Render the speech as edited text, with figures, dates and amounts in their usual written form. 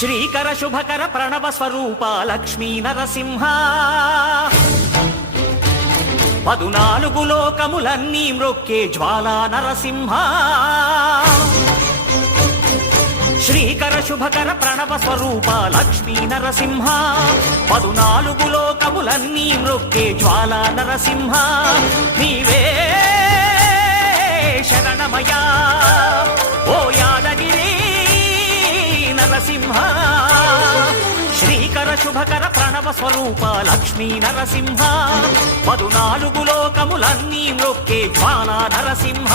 శ్రీకర శుభకర ప్రణవ స్వరూప లక్ష్మీ నరసింహ 14 లోకములన్నీ మ్రొక్కే జ్వాలా నరసింహ శ్రీకర శుభకర ప్రణవ స్వరూప లక్ష్మీ నరసింహ 14 లోకములన్నీ మ్రొక్కే జ్వాలా నరసింహ నీవే శరణమయా ఓ యాదగిరి నరసింహ శ్రీకర శుభకర ప్రణవ స్వరూప లక్ష్మీ నరసింహ 14 లోకములన్నీ మ్రొక్కే జ్వాలా నరసింహ